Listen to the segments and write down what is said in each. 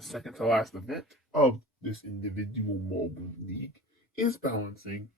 The second to last event of this individual mobile league is balancing.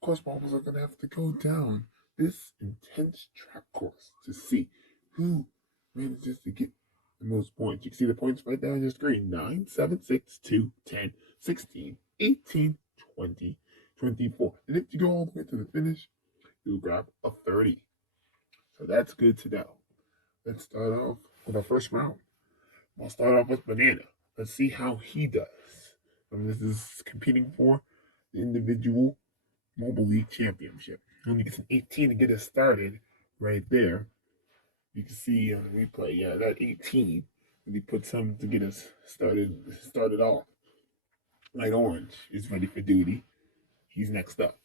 Of course, marbles are going to have to go down this intense track course to see who manages to get the most points. You can see the points right there on your screen: 9, 7, 6, 2, 10, 16, 18, 20, 24. And if you go all the way to the finish, you'll grab a 30. So that's good to know. Let's start off with our first round. I'll start off with Banana. Let's see how he does. And this is competing for the individual Mobile League Championship. He only gets an 18 to get us started right there. You can see on the replay, yeah, that 18 really puts him to get us started off. Light Orange is ready for duty. He's next up.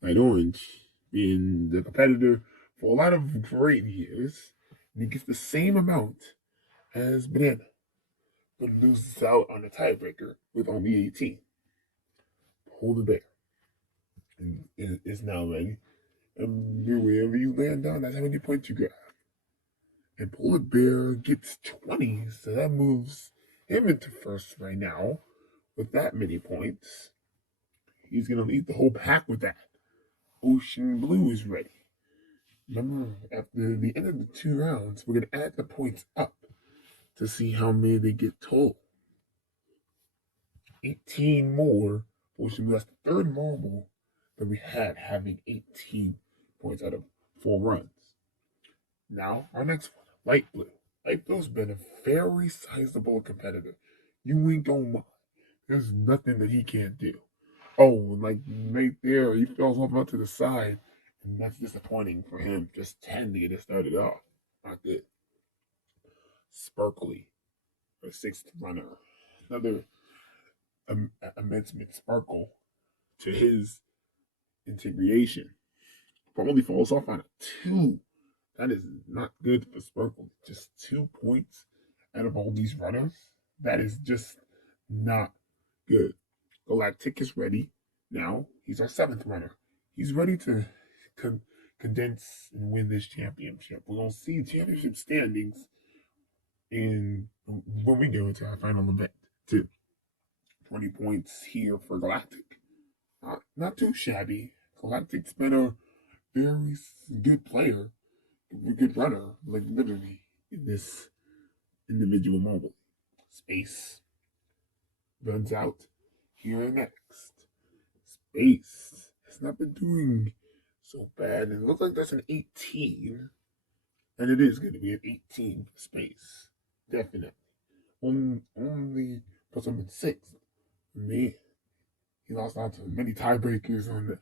Light Orange being the competitor for a lot of great years. And he gets the same amount as Banana, but loses out on a tiebreaker with only 18. Polar Bear is now ready. And wherever you land on, that's how many points you grab. And Polar Bear gets 20, so that moves him into first right now with that many points. He's going to lead the whole pack with that. Ocean Blue is ready. Remember, after the end of the 2 rounds, we're going to add the points up to see how many they get total. 18 more. Ocean Blue, that's the third marble that we had having 18 points out of 4 runs. Now, our next one, Light Blue. Light Blue's been a very sizable competitor. You ain't gonna mind. There's nothing that he can't do. Oh, like right there, he falls off out to the side, and that's disappointing for him. Just 10 to get it started off. Not good. Sparkly, our 6th runner. Another amendment sparkle to his integration. Probably falls off on a 2. That is not good for Sparkle. Just 2 points out of all these runners. That is just not good. Galactic is ready now. He's our 7th runner. He's ready to condense and win this championship. We're going to see championship standings when we go into our final event, too. 20 points here for Galactic. Not too shabby. Galactic's been a very good player, a good runner, like literally in this individual mobile. Space runs out here next. Space has not been doing so bad, and it looks like that's an 18, and it is going to be an 18 for Space, definitely. Only puts him in 6th. Man, he lost out to many tiebreakers on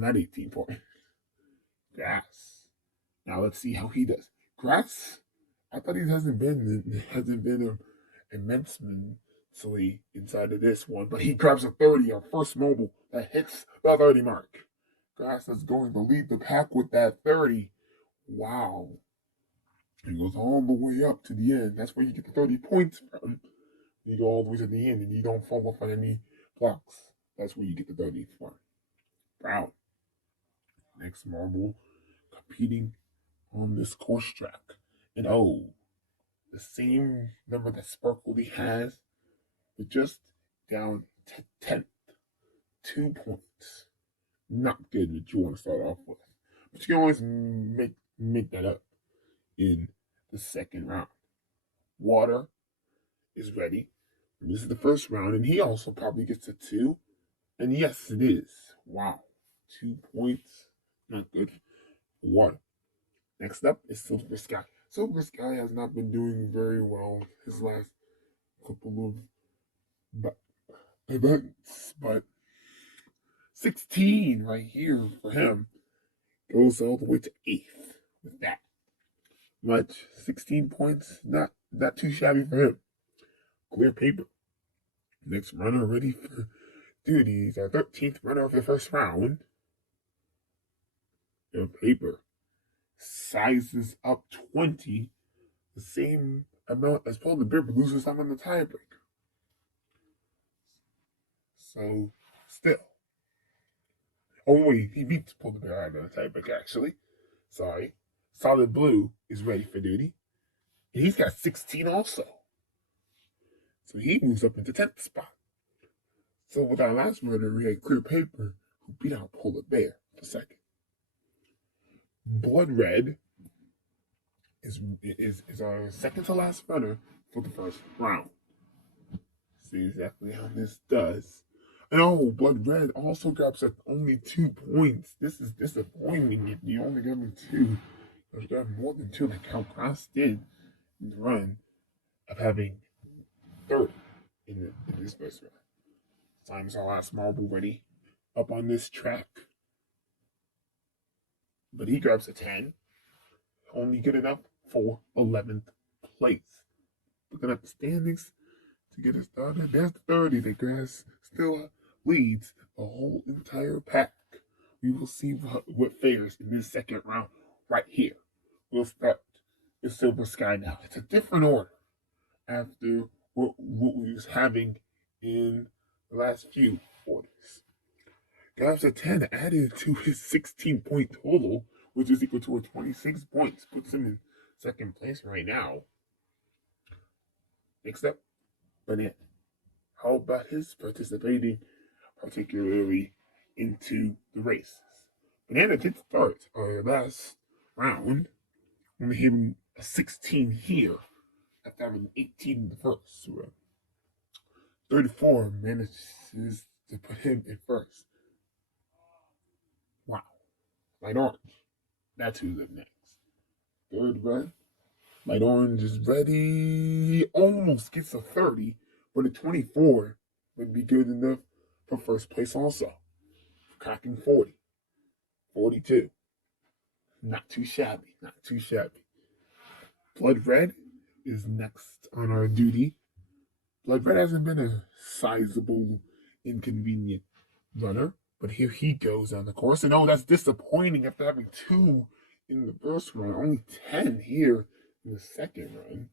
that 18 point. Grass. Now let's see how he does. Grass, I thought he hasn't been immensely inside of this one, but he grabs a 30, our first mobile that hits the 30 mark. Grass is going to lead the pack with that 30. Wow. He goes all the way up to the end. That's where you get the 30 points from. You go all the way to the end and you don't fall off on any blocks. That's where you get the 30 from. Brown. Next marble competing on this course track. And the same number that Sparkly has, but just down to 10th. 2 points. Not good that you want to start off with. But you can always make that up in the second round. Water is ready. This is the first round, and he also probably gets a 2. And yes, it is. Wow. 2 points. Not good. Water. Next up is Silver Sky. Silver Sky has not been doing very well his last couple of events, but 16 right here for him goes all the way to 8th with that. Much 16 points, not too shabby for him. Clear paper. Next runner ready for duty. He's our 13th runner of the first round. Clear paper. Sizes up 20, the same amount as Polar Bear, but loses time on the tiebreaker. So, still. Oh, wait, he beats Polar Bear out on the tiebreaker, actually. Sorry. Solid Blue is ready for duty. And he's got 16 also. So he moves up into 10th spot. So with our last runner, we had Clear Paper, who beat out Polar Bear for second. Blood Red is our second to last runner for the first round. See exactly how this does. And oh, Blood Red also grabs up only 2 points. This is disappointing if you only got me 2. If you got more than 2, like how Grass did in the run of having 30 in this first run. Time's our last marble ready up on this track. But he grabs a 10. Only good enough for 11th place. Looking at the standings to get us started, there's the 30. The Grass still leads the whole entire pack. We will see what fares in this second round right here. We'll start with Silver Sky now. It's a different order after what we was having in the last few orders. Grabs a 10 added to his 16-point total, which is equal to a 26 points. Puts him in second place right now. Next up, Banana. How about his participating particularly into the races? Banana did start our last round, only having a 16 here after having 18 in the first. So, 34 manages to put him in first. Wow. Light Orange. That's who's up next. Third run. Light Orange is ready. Almost gets a 30, but a 24 would be good enough for first place also. Cracking 40. 42. Not too shabby. Not too shabby. Blood Red is next on our duty. Blood Red hasn't been a sizable, inconvenient runner, but here he goes on the course. And oh, that's disappointing after having 2 in the first run. Only 10 here in the second run.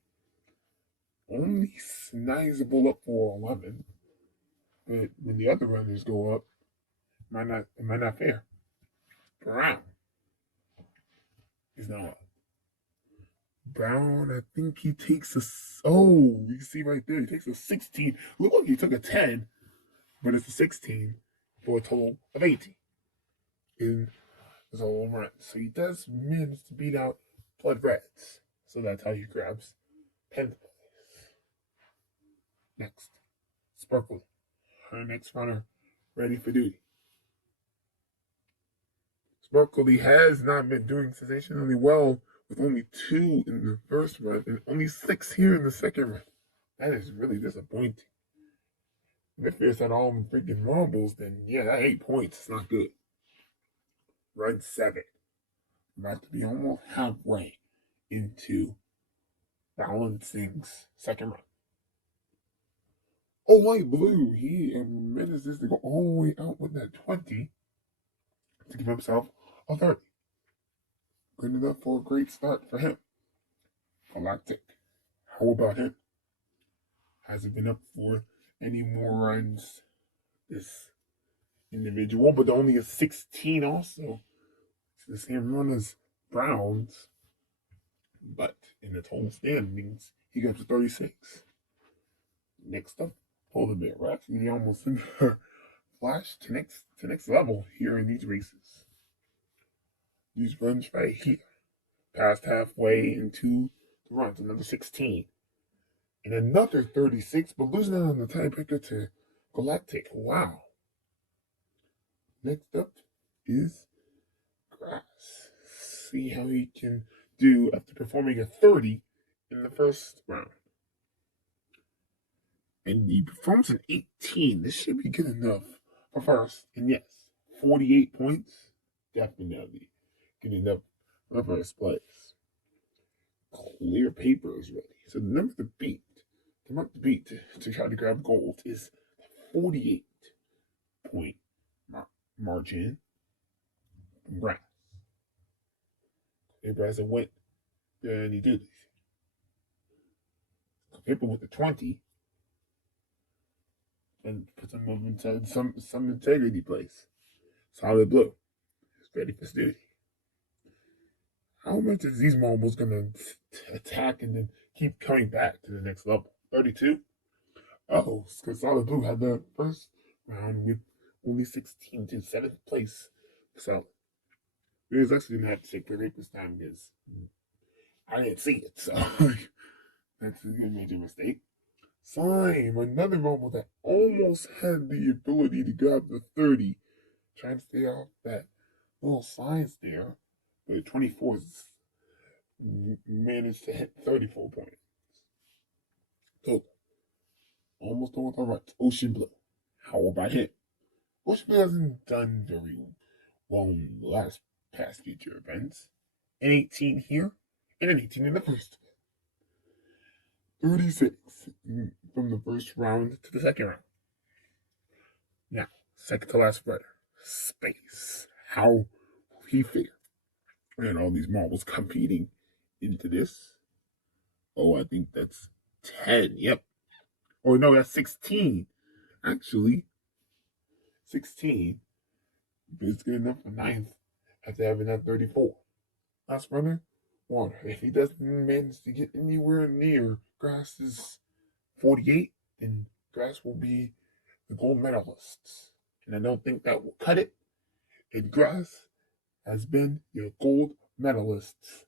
Only sizable up for 11. But when the other runners go up, it might not fair. Brown is not up. Brown, I think he takes a. Oh, you see right there, he takes a 16. Look like he took a 10, but it's a 16 for a total of 18 in his whole run. So he does manage to beat out Blood Reds. So that's how he grabs 10th place. Next, Sparkle, our next runner, ready for duty. Sparkly has not been doing sensationally well with only 2 in the first run and only 6 here in the second run. That is really disappointing. If it's at all freaking marbles, then yeah, that 8 points is not good. Run 7. About to be almost halfway into Balancing's second run. Oh, light blue. He manages to go all the way out with that 20 to give himself a 30. Good enough for a great start for him. Galactic. How about him? Hasn't been up for any more runs this individual, but only a 16 also. It's the same run as Browns, but in the total standings, he got to 36. Next up, Polar Bear. We're actually almost in the flash to next level here in these races. These runs right here. Past halfway into the runs, another 16. And another 36, but losing out on the tiebreaker to Galactic. Wow. Next up is Grass. See how he can do after performing a 30 in the first round. And he performs an 18. This should be good enough for first. And yes, 48 points. Definitely good enough for first place. Clear Paper is ready. So the number to beat, to mark the beat to try to grab gold is 48 point margin from Grass. Paper hasn't went any duties. Paper with the 20 and put some of inside some integrity place. Solid blue. It's ready for duty. How much is these marbles gonna attack and then keep coming back to the next level? 32. Oh, because Solid Blue had the first round with only 16 to 7th place. So, we was actually going to have to take the break this time because I didn't see it. So, that's a major mistake. Slime, another mobile that almost had the ability to grab the 30. Trying to stay off that little science there. But 24's managed to hit 34 points. So, almost all the runs. Ocean Blue. How about him? Ocean Blue hasn't done very well in the last past future events. An 18 here, and an 18 in the first. 36 from the first round to the second round. Now, second to last spreader. Space. How will he fare? And all these marbles competing into this. Oh, I think that's 10. Yep. Oh, no, that's 16. Actually, 16. But it's good enough for ninth after having that 34. Last runner, water. If he doesn't manage to get anywhere near Grass's 48, then Grass will be the gold medalists. And I don't think that will cut it. And Grass has been your gold medalists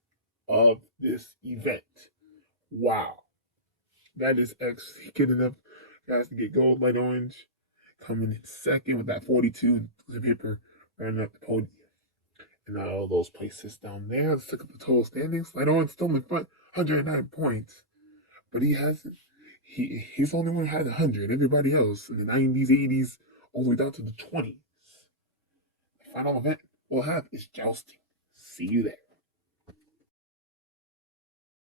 of this event. Wow. That is actually good enough. Guys to get gold, light orange. Coming in second with that 42. Zipper running up the podium. And all those places down there. Let's look at the total standings. Light orange still in front, 109 points. But he hasn't. He's the only one who had 100. Everybody else in the 90s, 80s, all the way down to the 20s. The final event we'll have is jousting. See you there.